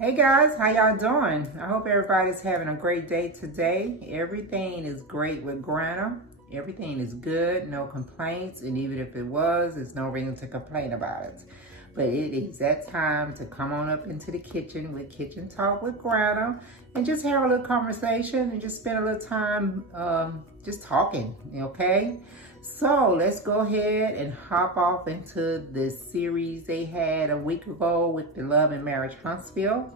Hey guys, how y'all doing? I hope everybody's having a great day today. Everything is great with Granna. Everything is good, no complaints, and even if it was, there's no reason to complain about it. But it is that time to come on up into the kitchen with Kitchen Talk with Granna and just have a little conversation and just spend a little time just talking, okay? So let's go ahead and hop off into this series they had a week ago with the Love Marriage Huntsville.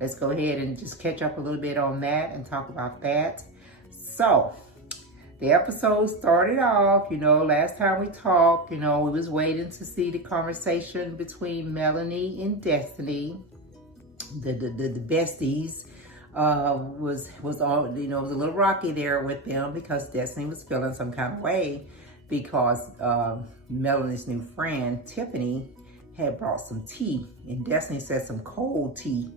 Let's go ahead and just catch up a little bit on that and talk about that. So the episode started off, last time we talked, we was waiting to see the conversation between Melanie and Destiny, the besties. Was all, it was a little rocky there with them because Destiny was feeling some kind of way because Melanie's new friend Tiffany had brought some tea, and Destiny said some cold tea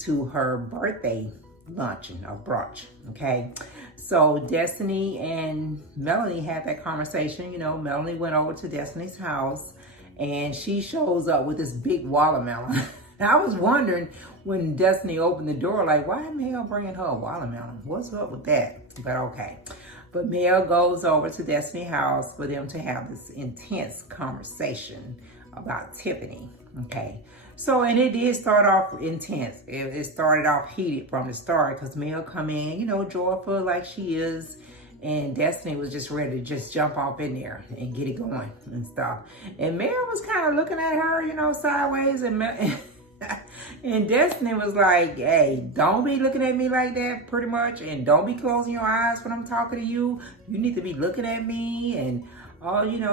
to her birthday luncheon or brunch. Okay, so Destiny and Melanie had that conversation. Melanie went over to Destiny's house and she shows up with this big watermelon. I was wondering when Destiny opened the door, like, why am Mel bringing her a watermelon? What's up with that? But okay. But Mel goes over to Destiny's house for them to have this intense conversation about Tiffany. Okay. So, and it did start off intense. It started off heated from the start because Mel come in, joyful like she is. And Destiny was just ready to just jump off in there and get it going and stuff. And Mel was kind of looking at her, sideways, and Destiny was like, hey, don't be looking at me like that, pretty much. And don't be closing your eyes when I'm talking to you. You need to be looking at me. And,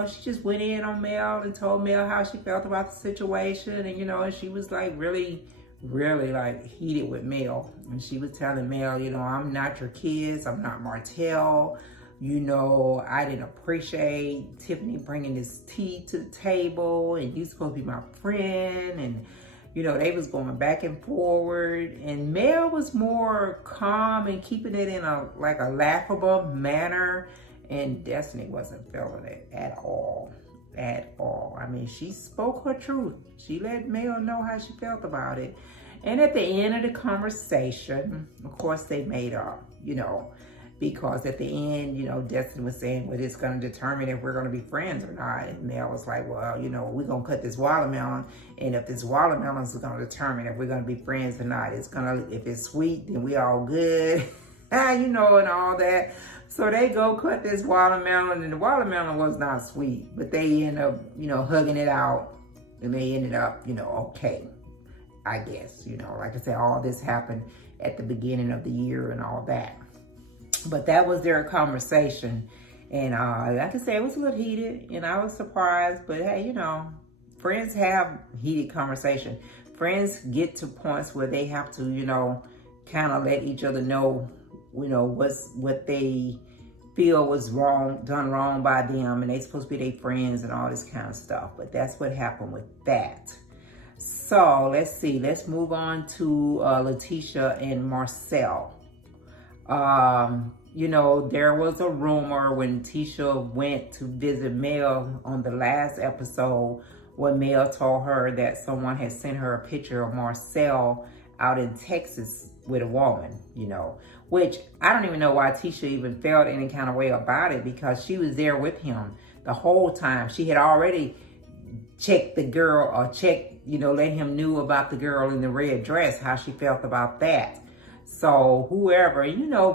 she just went in on Mel and told Mel how she felt about the situation. And, and she was like really, really like heated with Mel. And she was telling Mel, I'm not your kids. I'm not Martell. I didn't appreciate Tiffany bringing this tea to the table. And you supposed to be my friend. And, they was going back and forward, and Mel was more calm and keeping it in a laughable manner, and Destiny wasn't feeling it at all. I mean, she spoke her truth. She let Mel know how she felt about it. And at the end of the conversation, of course, they made up, because at the end, Destiny was saying, well, it's going to determine if we're going to be friends or not. And Mel was like, well, we're going to cut this watermelon. And if this watermelon is going to determine if we're going to be friends or not, if it's sweet, then we all good, and all that. So they go cut this watermelon, and the watermelon was not sweet, but they end up, hugging it out, and they ended up, okay, I guess, like I said, all this happened at the beginning of the year and all that. But that was their conversation. And like I said, it was a little heated, and I was surprised. But hey, friends have heated conversation. Friends get to points where they have to, kind of let each other know, what they feel was done wrong by them, and they supposed to be their friends and all this kind of stuff. But that's what happened with that. So let's see. Let's move on to Letitia and Marcel. There was a rumor when Tisha went to visit Mel on the last episode when Mel told her that someone had sent her a picture of Marcel out in Texas with a woman, which I don't even know why Tisha even felt any kind of way about it, because she was there with him the whole time. She had already checked the girl, or let him knew about the girl in the red dress, how she felt about that. So whoever,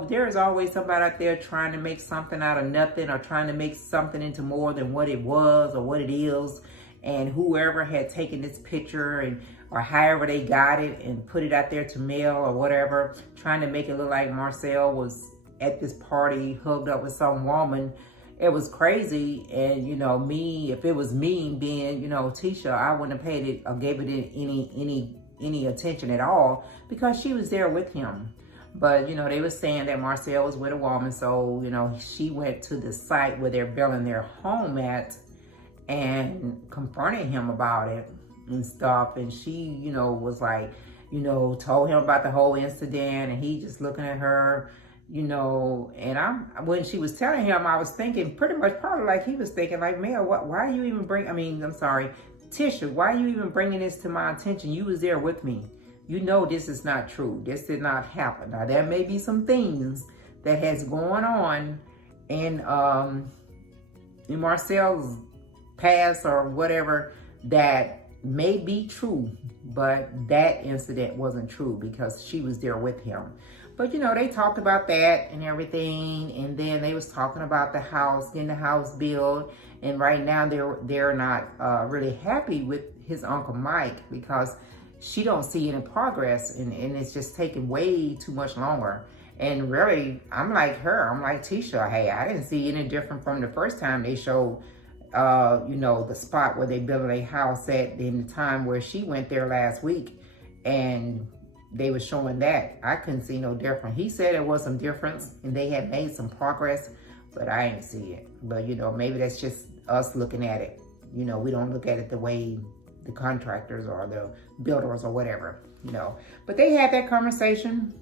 there's always somebody out there trying to make something out of nothing, or trying to make something into more than what it was or what it is. And whoever had taken this picture or however they got it and put it out there to Mel or whatever, trying to make it look like Marcel was at this party hooked up with some woman. It was crazy. And, me, if it was me being, Tisha, I wouldn't have paid it or gave it any attention at all, because she was there with him. But, they were saying that Marcel was with a woman. So, she went to the site where they're building their home at and confronted him about it and stuff. And she, was like, told him about the whole incident, and he just looking at her, and when she was telling him, I was thinking pretty much probably like he was thinking, like, Mel, why are you even Tisha, why are you even bringing this to my attention? You was there with me. you know this is not true. This did not happen. Now, there may be some things that has going on in Marcel's past or whatever that may be true, but that incident wasn't true because she was there with him. But you know, they talked about that and everything, and then they was talking about the house, getting the house built, and right now they're not really happy with his Uncle Mike because she don't see any progress, and it's just taking way too much longer. And really, I'm like her. I'm like Tisha. Hey, I didn't see any different from the first time they showed, you know, the spot where they built a house at in the time where she went there last week, and they were showing that. I couldn't see no difference. He said there was some difference, and they had made some progress, but I didn't see it. But you know, maybe that's just us looking at it. You know, we don't look at it the way the contractors or the builders or whatever. You know, but they had that conversation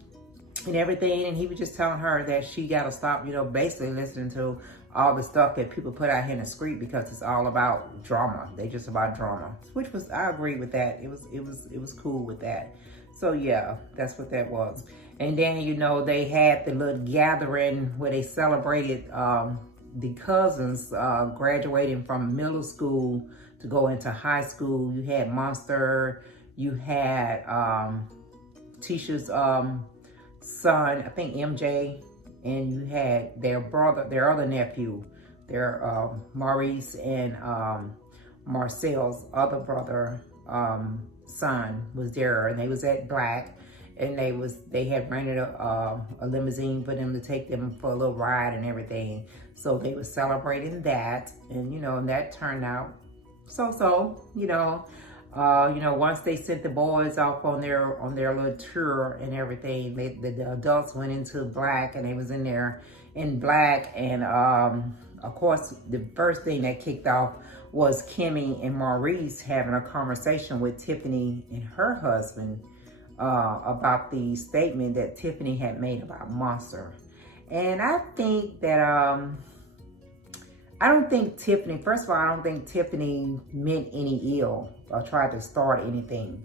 and everything, and he was just telling her that she got to stop, you know, basically listening to all the stuff that people put out here in the street because it's all about drama. They just about drama, which was, I agree with that. It was cool with that. So yeah, that's what that was. And then, you know, they had the little gathering where they celebrated the cousins graduating from middle school to go into high school. You had Monster, you had Tisha's son, I think MJ, and you had their brother, their other nephew, their Maurice and Marcel's other brother, son was there, and they was at Black, and they had rented a limousine for them to take them for a little ride and everything. So they were celebrating that, and you know, and that turned out so, you know. Once they sent the boys off on their little tour and everything, the adults went into Black, and they was in there in Black, and of course the first thing that kicked off was Kimmy and Maurice having a conversation with Tiffany and her husband about the statement that Tiffany had made about Monster. And I think that I don't think Tiffany, first of all, I don't think Tiffany meant any ill or tried to start anything.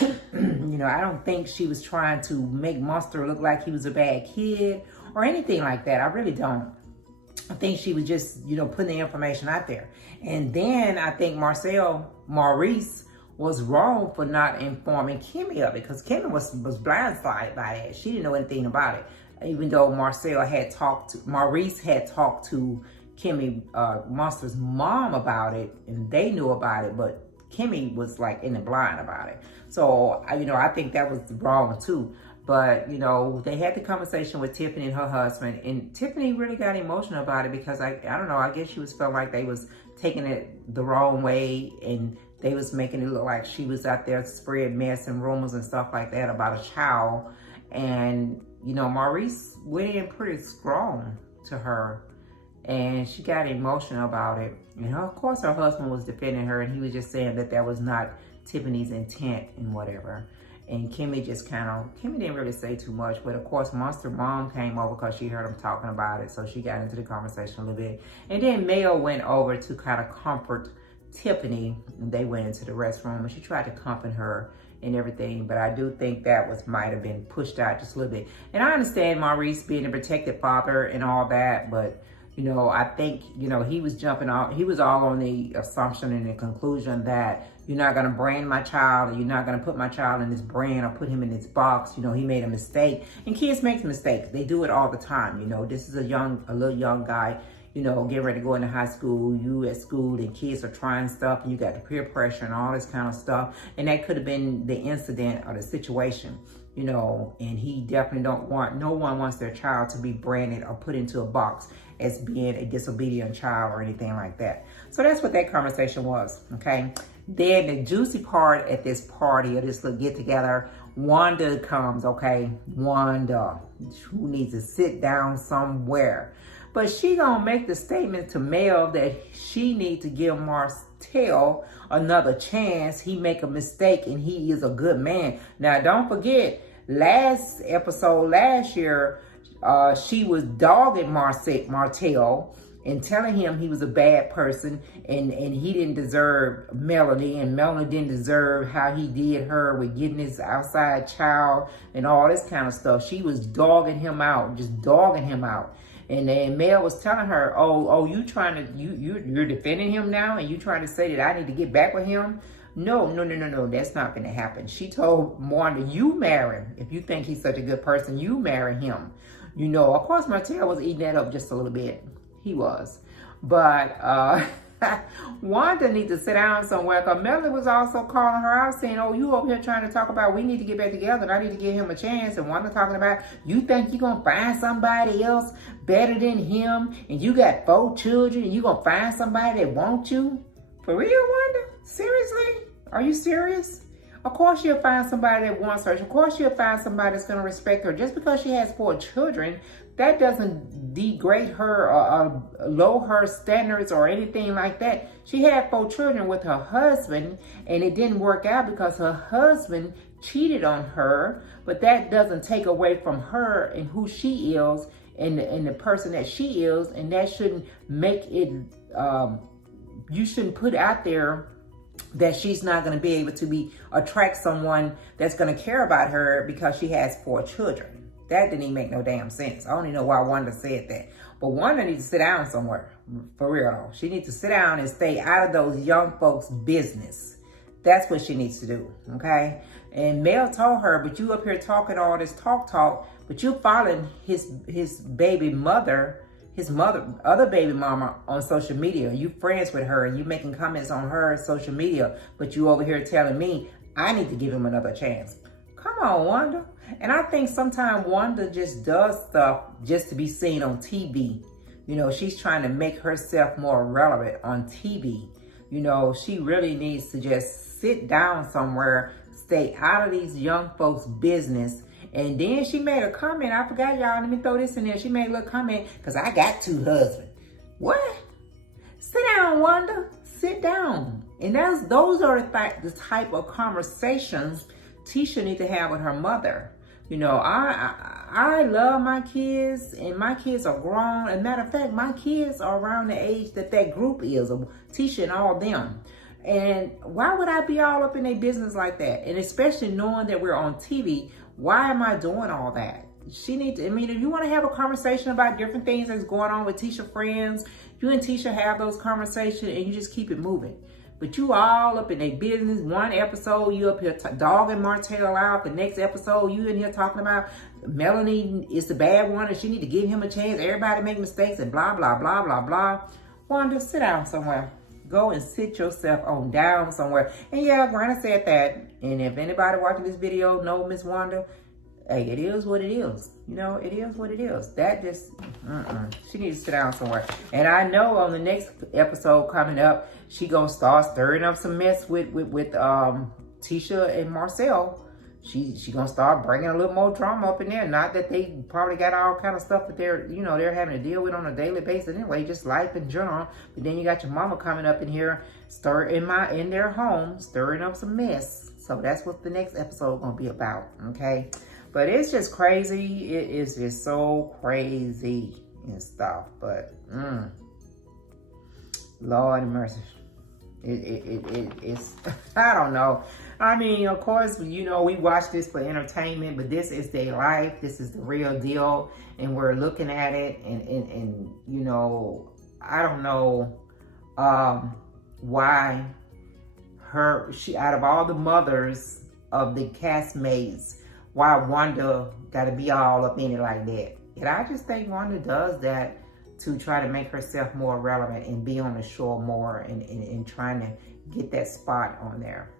You know, I don't think she was trying to make Monster look like he was a bad kid or anything like that. I really don't. I think she was just, you know, putting the information out there. And then I think Maurice was wrong for not informing Kimmy of it, because Kimmy was blindsided by it. She didn't know anything about it. Even though Maurice had talked to Kimmy, Monster's mom about it, and they knew about it, but Kimmy was like in the blind about it. So, you know, I think that was wrong too. But, you know, they had the conversation with Tiffany and her husband, and Tiffany really got emotional about it because I don't know, I guess she was felt like they was taking it the wrong way, and they was making it look like she was out there spreading mess and rumors and stuff like that about a child. And, you know, Maurice went in pretty strong to her, and she got emotional about it. And of course her husband was defending her, and he was just saying that that was not Tiffany's intent and whatever. And Kimmy didn't really say too much, but of course Monster mom came over because she heard him talking about it, so she got into the conversation a little bit. And then Mel went over to kind of comfort Tiffany, and they went into the restroom, and she tried to comfort her and everything, but I do think that might have been pushed out just a little bit. And I understand Maurice being a protected father and all that, but you know, I think, you know, he was all on the assumption and the conclusion that you're not going to brand my child, or you're not going to put my child in this brand or put him in this box. You know, he made a mistake, and kids make mistakes. They do it all the time. You know, this is a little young guy, you know, getting ready to go into high school, you at school, and kids are trying stuff, and you got the peer pressure and all this kind of stuff. And that could have been the incident or the situation, you know, and he definitely no one wants their child to be branded or put into a box as being a disobedient child or anything like that. So that's what that conversation was, okay? Then the juicy part at this party or this little get together, Wanda comes, okay? Wanda, who needs to sit down somewhere. But she gonna make the statement to Mel that she need to give Marcel another chance. He make a mistake and he is a good man. Now don't forget, last episode last year, she was dogging Martel, and telling him he was a bad person and he didn't deserve Melanie, and Melanie didn't deserve how he did her with getting his outside child and all this kind of stuff. She was dogging him out, just dogging him out. And then Mel was telling her, oh, you trying to, you're defending him now, and you trying to say that I need to get back with him? No, that's not going to happen. She told Wanda, you marry him. If you think he's such a good person, you marry him. You know, of course, Martell was eating that up just a little bit. He was. But Wanda needs to sit down somewhere, because Melanie was also calling her out saying, oh, you over here trying to talk about we need to get back together and I need to give him a chance. And Wanda talking about, you think you're going to find somebody else better than him, and you got 4 children and you going to find somebody that wants you? For real, Wanda? Seriously? Are you serious? Of course she'll find somebody that wants her. Of course she'll find somebody that's going to respect her. Just because she has 4 children, that doesn't degrade her or lower her standards or anything like that. She had 4 children with her husband, and it didn't work out because her husband cheated on her. But that doesn't take away from her and who she is and the person that she is. And that shouldn't make it, you shouldn't put out there that she's not going to be able to attract someone that's going to care about her because she has 4 children. That didn't even make no damn sense. I don't even know why Wanda said that. But Wanda needs to sit down somewhere. For real though. She needs to sit down and stay out of those young folks' business. That's what she needs to do. Okay? And Mel told her, but you up here talking all this talk, but you following his baby mother, other baby mama on social media. You friends with her and you making comments on her social media, but you over here telling me I need to give him another chance. Come on, Wanda. And I think sometimes Wanda just does stuff just to be seen on TV. You know, she's trying to make herself more relevant on TV. You know, she really needs to just sit down somewhere, stay out of these young folks' business. And then she made a comment. I forgot, y'all. Let me throw this in there. She made a little comment, because I got 2 husbands. What? Sit down, Wanda. Sit down. And those are the type of conversations Tisha need to have with her mother. You know, I love my kids, and my kids are grown. As a matter of fact, my kids are around the age that group is, of Tisha and all them. And why would I be all up in their business like that? And especially knowing that we're on TV, why am I doing all that? She needs to, I mean, if you want to have a conversation about different things that's going on with Tisha friends, you and Tisha have those conversations and you just keep it moving. But you all up in their business. One episode, you up here dogging Martell out. The next episode, you in here talking about Melanie is the bad one and she need to give him a chance. Everybody make mistakes and blah, blah, blah, blah, blah. Wanda, sit down somewhere. Go and sit yourself on down somewhere. And yeah, Granna said that. And if anybody watching this video know Miss Wanda, hey, it is what it is. You know, it is what it is. That just, she needs to sit down somewhere. And I know on the next episode coming up, she gonna start stirring up some mess with Tisha and Marcel. She gonna start bringing a little more drama up in there. Not that they probably got all kind of stuff that they're having to deal with on a daily basis anyway, just life in general. But then you got your mama coming up in here, in their home, stirring up some mess. So that's what the next episode gonna be about. Okay. But it's just crazy. It is just so crazy and stuff. But Lord mercy. It's I don't know. I mean, of course, we watch this for entertainment, but this is their life. This is the real deal, and we're looking at it, and I don't know why she out of all the mothers of the castmates, why Wanda got to be all up in it like that. And I just think Wanda does that to try to make herself more relevant and be on the show more and trying to get that spot on there.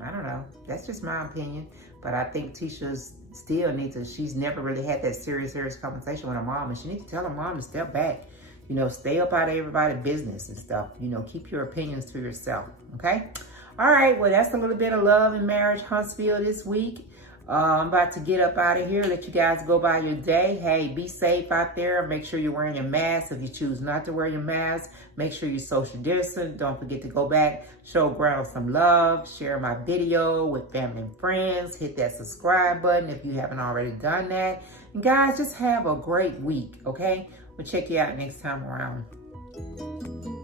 I don't know. That's just my opinion. But I think Tisha still needs to, she's never really had that serious conversation with her mom. And she needs to tell her mom to step back. Stay up out of everybody's business and stuff. Keep your opinions to yourself. Okay? All right. Well, that's a little bit of Love and Marriage Huntsville this week. I'm about to get up out of here, let you guys go by your day. Hey, be safe out there. Make sure you're wearing your mask. If you choose not to wear your mask, make sure you social distance. Don't forget to go back, show Granna some love, share my video with family and friends. Hit that subscribe button if you haven't already done that. And guys, just have a great week, okay? We'll check you out next time around. bye.